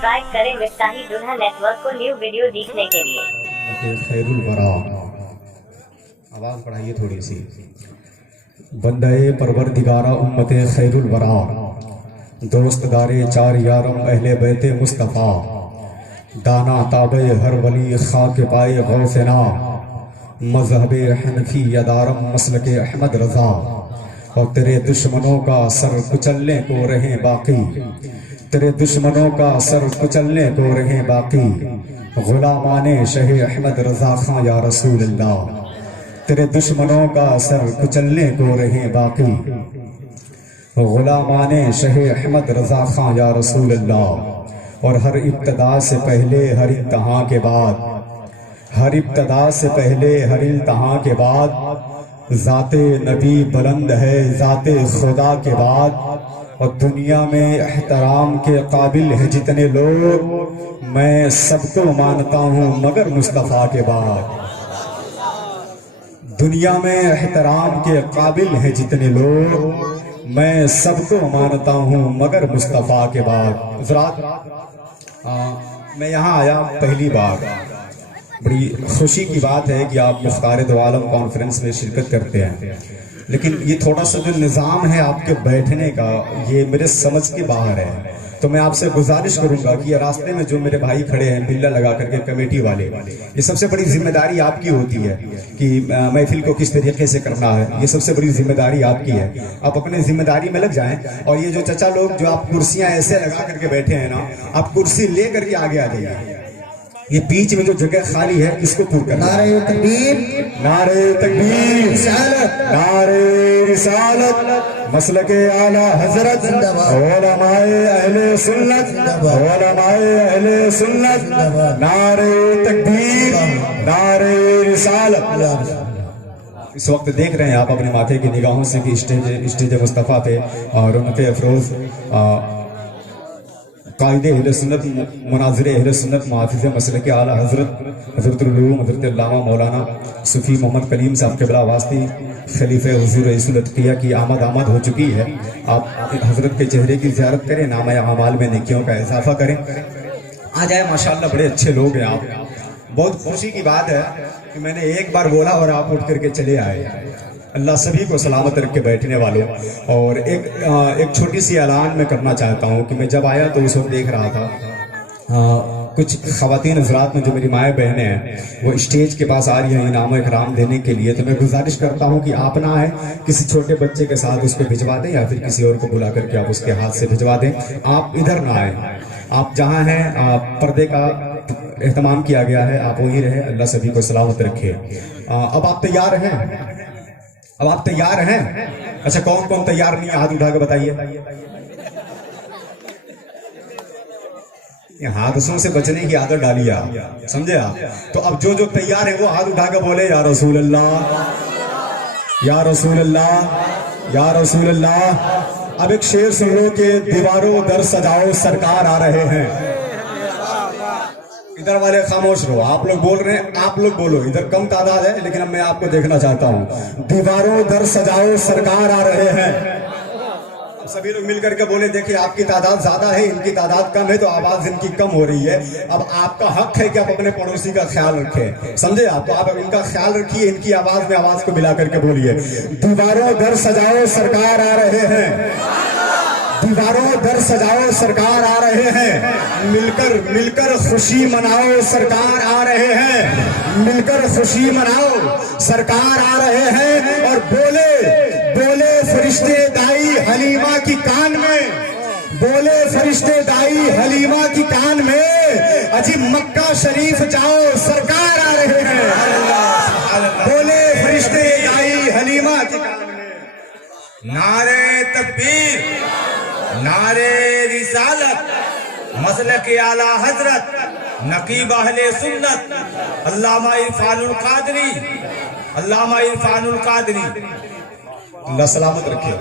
Subscribe करें मिफ्ताही दुल्हा network को न्यू वीडियो देखने के लिए। खैरुल वरा, आवाज बढ़ाइए थोड़ी सी। बंदे परवरदिगारा उम्मते खैरुल वरा, दोस्तदारे चार यारम अहले बैते मुस्तफ़ा, दाना ताबे हर वली खाक पाए गौसेना, मजहबे हनफी यदारम मसलके अहमद रजा, और तेरे दुश्मनों का सर कुचलने को रहे बाकी, तेरे दुश्मनों का सर कुचलने को रहे बाकी, गुलामाने शहे अहमद रजा खां या रसूल अल्लाह, तेरे दुश्मनों का सर कुचलने को रहे बाकी, गुलामाने शहे अहमद रजा खां या रसूल अल्लाह। और हर इब्तदा से पहले हर इंतहा के बाद, हर इब्तदा से पहले हर इंतहा के बाद, ज़ाते नबी बुलंद है ज़ाते खुदा के बाद, और दुनिया में एहतराम के काबिल है जितने लोग, मैं सबको मानता हूँ मगर मुस्तफ़ा के बाद। दुनिया में एहतराम के काबिल है जितने लोग, मैं सबको मानता हूँ मगर मुस्तफ़ा के बाद। हज़रात, मैं यहाँ आया पहली बार, बड़ी खुशी की बात है कि आप मुख्तार दो आलम कॉन्फ्रेंस में शिरकत करते हैं, लेकिन ये थोड़ा सा जो निज़ाम है आपके बैठने का, ये मेरे समझ के बाहर है। तो मैं आपसे गुजारिश करूंगा कि रास्ते में जो मेरे भाई खड़े हैं बिल्ला लगा करके कमेटी वाले, ये सबसे बड़ी जिम्मेदारी आपकी होती है कि महफिल को किस तरीके से करना है। ये सबसे बड़ी जिम्मेदारी आपकी है, आप अपने जिम्मेदारी में लग जाएं। और ये जो चचा लोग जो आप कुर्सियां ऐसे लगा करके बैठे हैं ना, आप कुर्सी ले करके आगे आ जाइए। ये बीच में जो जगह खाली है इसको पूर्ण करना। नारे तकबीर, नारे तकबीर, रिसालत, नारे रिसालत, मसलके आला हजरत, उलमाए अहले सुन्नत, उलमाए अहले सुन्नत, नारे तकबीर, नारे रिसालत। इस वक्त देख रहे हैं आप अपने माथे की निगाहों से कि स्टेज मुस्तफ़ा पे और रौनक अफरोज कायदे अहले सुन्नत, मुनाज़िरे अहले सुन्नत, मुहाफ़िज़ मसलक आला हज़रत हज़रतुल उलूम हज़रत अल्लामा मौलाना सूफ़ी मोहम्मद कलीम साहब क़िबला वास्ती खलीफ़े हुज़ूर रईसुल अत्क़िया की आमद हो चुकी है। आप हज़रत के चेहरे की ज़ियारत करें, नाम अमाल में नेकियों का इजाफ़ा करें। आ जाए, माशाअल्लाह बड़े अच्छे लोग हैं आप। बहुत खुशी की बात है कि मैंने एक बार बोला और आप उठ करके चले आए। अल्लाह सभी को सलामत रख के बैठने वालों। और एक छोटी सी ऐलान मैं करना चाहता हूँ कि मैं जब आया तो उस वक्त देख रहा था कुछ ख़वातीन हज़रात में जो मेरी माएँ बहनें हैं वो स्टेज के पास आ रही हैं इनाम इकराम देने के लिए। तो मैं गुजारिश करता हूँ कि आप ना आए, किसी छोटे बच्चे के साथ उसको भिजवा दें या फिर किसी और को बुला करके आप उसके हाथ से भिजवा दें। आप इधर ना आए, आप जहाँ हैं पर्दे का एहतमाम किया गया है, आप वहीं रहें। अल्लाह सभी को सलामत रखे। अब आप तैयार हैं? अब आप तैयार हैं? अच्छा, कौन कौन तैयार नहीं है हाथ उठा के बताइए। हादसों से बचने की आदत डाली आप, समझे आप? तो अब जो जो तैयार है वो हाथ उठा के बोले या रसूल अल्लाह, या रसूल अल्लाह, या रसूल अल्लाह। अब एक शेर सुन लो कि दीवारों दर सजाओ सरकार आ रहे हैं। इधर वाले खामोश रहो, आप लोग बोल रहे हैं, आप लोग बोलो। इधर कम तादाद है लेकिन अब मैं आपको देखना चाहता हूँ। दीवारों दर सजाओ सरकार आ रहे हैं। सभी लोग मिलकर के बोले, देखिए आपकी तादाद ज्यादा है, इनकी तादाद कम है, तो आवाज इनकी कम हो रही है। अब आपका हक है कि आप अपने पड़ोसी का ख्याल रखें, समझे आप? तो आप इनका ख्याल रखिए, इनकी आवाज में आवाज को मिला करके बोलिए, दीवारों दर सजाओ सरकार आ रहे हैं, दीवारों दर सजाओ सरकार आ रहे हैं, मिलकर मिलकर खुशी मनाओ सरकार आ रहे हैं, मिलकर खुशी मनाओ सरकार आ रहे हैं। और बोले बोले फरिश्ते दाई हलीमा की कान में, बोले फरिश्ते दाई हलीमा की कान में, अजी मक्का शरीफ जाओ सरकार आ रहे हैं। बोले फरिश्ते दाई हलीमा की कान में। नारे तकबीर, नारे रिसालत, मसलक आला हजरत, नकीब अहले सुन्नत, अल्लामा इरफानुल कादरी, अल्लामा इरफानुल कादरी। अल्लाह सलामत रखे।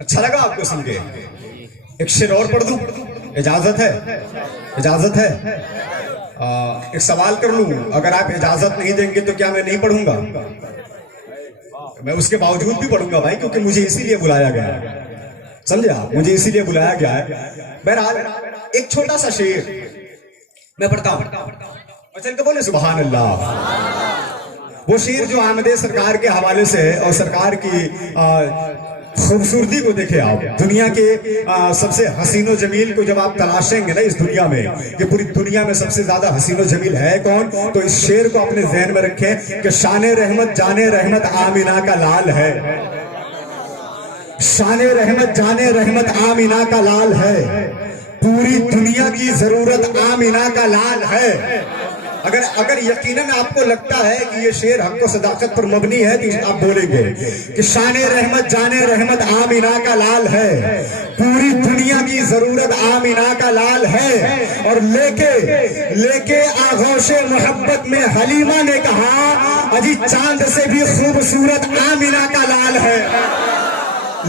अच्छा लगा आपको सुन के? एक शेर और पढ़ दूं? इजाजत है? इजाजत है? एक सवाल कर लूं, अगर आप इजाजत नहीं देंगे तो क्या मैं नहीं पढ़ूंगा? मैं उसके बावजूद भी पढ़ूंगा भाई, क्योंकि मुझे इसीलिए बुलाया गया। समझे आप? मुझे इसीलिए बुलाया गया है। बहरहाल एक छोटा सा शेर मैं पढ़ता हूं और चल के बोले सुभान अल्लाह। वो शेर जो आमदे सरकार के हवाले से है और सरकार की खूबसूरती को देखे आप। दुनिया के सबसे हसीनो जमील को जब आप तलाशेंगे ना इस दुनिया में कि पूरी दुनिया में सबसे ज्यादा हसीनो जमील है कौन, तो इस शेर को अपने जहन में रखें कि शाने रहमत जाने रहमत आमीना का लाल है। शाने रहमत जाने रहमत आमीना का लाल है। पूरी दुनिया की जरूरत आमीना का लाल है। अगर यकीनन आपको लगता है कि ये शेर हक व सदाकत पर मबनी है तो आप बोलेंगे कि शाने रहमत जाने रहमत आमीना का लाल है। पूरी दुनिया की जरूरत आमीना का लाल है। और लेके आगोशे मोहब्बत में हलीमा ने कहा अजी चांद से भी खूबसूरत आमीना का लाल है।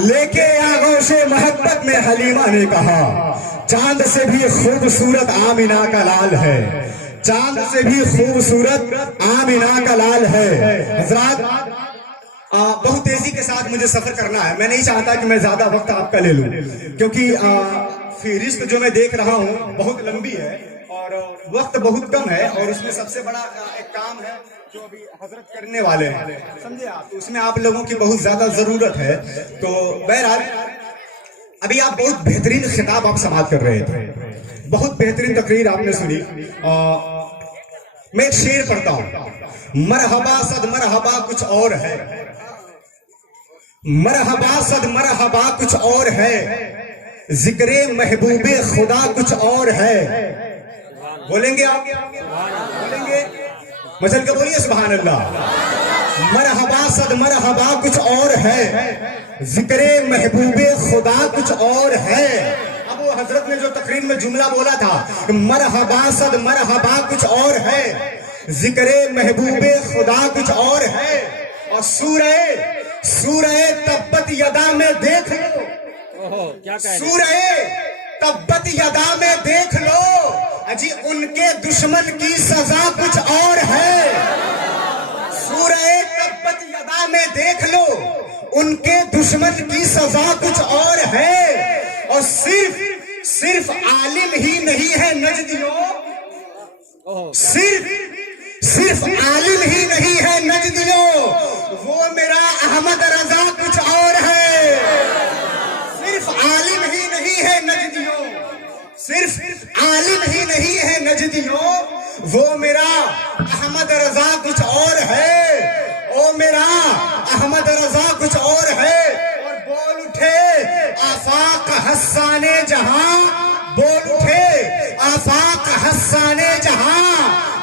लेके आगोशे मोहब्बत में हलीमा ने कहा चांद से भी खूबसूरत आमीना का लाल है। चांद से भी खूबसूरत आमीना का लाल है। हजरात बहुत तेजी के साथ मुझे सफर करना है। मैं नहीं चाहता कि मैं ज्यादा वक्त आपका ले लूं क्योंकि फहरिस्त जो मैं देख रहा हूं बहुत लंबी है और वक्त बहुत कम है और उसमें सबसे बड़ा एक काम है जो अभी हजरत करने वाले हैं, समझे आप? तो उसमें आप लोगों की बहुत ज्यादा जरूरत है। तो बहरहाल अभी आप बहुत बेहतरीन खिताब आप समाप्त कर रहे थे, बहुत बेहतरीन तकरीर आपने सुनी। मैं एक शेर पढ़ता हूं। मरहबा सद मरहबा कुछ और है। मरहबा सद मरहबा कुछ और है। जिक्रे महबूबे खुदा कुछ और है। बोलेंगे आप? बोलेंगे? मचल के बोलिए सुभान अल्लाह। मरहबा सद मरहबा कुछ और है। जिक्रे महबूबे खुदा कुछ और है। अब वो हजरत ने जो तकरीर में जुमला बोला था मरहबा सद मरहबा कुछ और है। जिक्रे महबूबे खुदा कुछ और है। और सूरह तब्बत यदा में देख लो। सूरह तब्बत यदा में देख लो अजी उनके दुश्मन की सजा कुछ और है। सूरह तब्बत यदा में देख लो उनके दुश्मन की सजा कुछ और है। और सिर्फ आलिम ही नहीं है नजदियों। सिर्फ आलिम ही नहीं है नजदियों। वो मेरा अहमद रजा कुछ और है। सिर्फ आलिम ही नहीं है नजदियों। सिर्फ आलिम ही नहीं है नजदियों। वो मेरा अहमद रजा कुछ और है। ओ मेरा अहमद रजा कुछ और है। और बोल उठे आफाक हस्साने जहां। बोल उठे आफाक हस्साने जहां।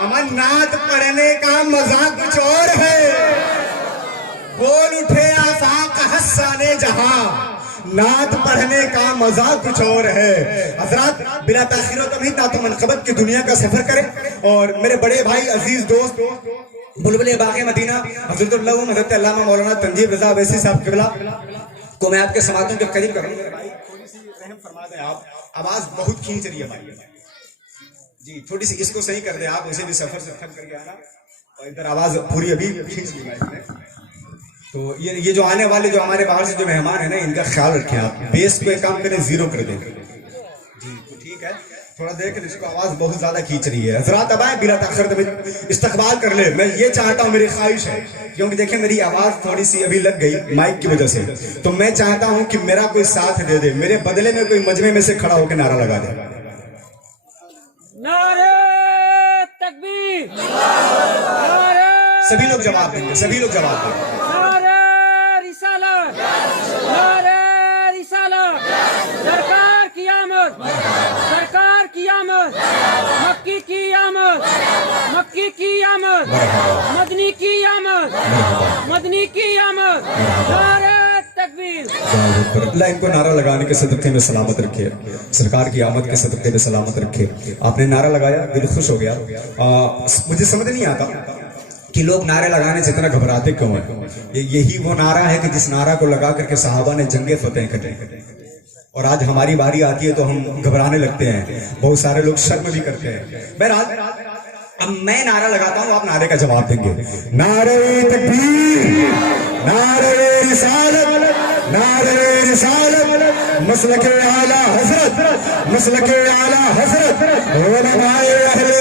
अमन नात पढ़ने का मजा कुछ और है। बोल उठे आफाक हस्साने जहां। नात पढ़ने का मजा कुछ और है। हजरात बिला ताखिर तमीद नातो मनकबत की दुनिया का सफर करें। और मेरे बड़े भाई अजीज दोस्त बुलबुल बाग़े मदीना हजरत अल्लामा मौलाना तंजीब रजा वैसी साहब किबला को मैं आपके समातों के करीब करूंगा। भाई थोड़ी सी रहम फरमा दें आप। आवाज बहुत खींच रही है भाई जी, थोड़ी सी इसको सही कर दे आप। उसे भी सफर से थक करके आना और इधर आवाज पूरी अभी खींच ली भाई। तो ये जो आने वाले जो हमारे बाहर से जो मेहमान है ना इनका ख्याल रखें आप। बेस को एक काम करें जीरो कर दें जी। तो ठीक है थोड़ा देर के इसको आवाज बहुत ज्यादा खींच रही है। हजरात अब आए बिला ताखिर इस्तकबाल कर ले। मैं ये चाहता हूँ, मेरी ख्वाहिश है क्योंकि देखें मेरी आवाज थोड़ी सी अभी लग गई माइक की वजह से। तो मैं चाहता हूँ कि मेरा कोई साथ दे दे, मेरे बदले में कोई मजमे में से खड़ा होकर नारा लगा दे। नारे तकबीर। सभी लोग जवाब देंगे, सभी लोग जवाब देंगे। नारे रिसालत। नारे रिसालत। सरकार की आमद। सरकार की आमद। मक्की की आमद। मक्की की आमद। मदनी की आमद। मदनी की आमद। नारे तकबीर। अल्लाह इनको नारा लगाने के सदक़े में सलामत रखे, सरकार की आमद के सदक़े में सलामत रखे। आपने नारा लगाया, दिल खुश हो गया। मुझे समझ नहीं आता कि लोग नारे लगाने से इतना घबराते क्यों हैं। यही वो नारा है कि जिस नारा को लगा करके सहाबा ने जंगे फतेह कटे। और आज हमारी बारी आती है तो हम घबराने लगते हैं, बहुत सारे लोग शर्म भी करते हैं। बहरहाल अब मैं नारा लगाता हूं, आप नारे का जवाब देंगे। नारे तकबीर, नारे रिसालत, नारे रिसालत, मसलके आला हजरत मसलके आला हजरत उलमाए अहले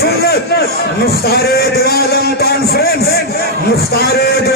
सुन्नत मुख्तारे दो आलम कॉन्फ्रेंस मुख्तारे दो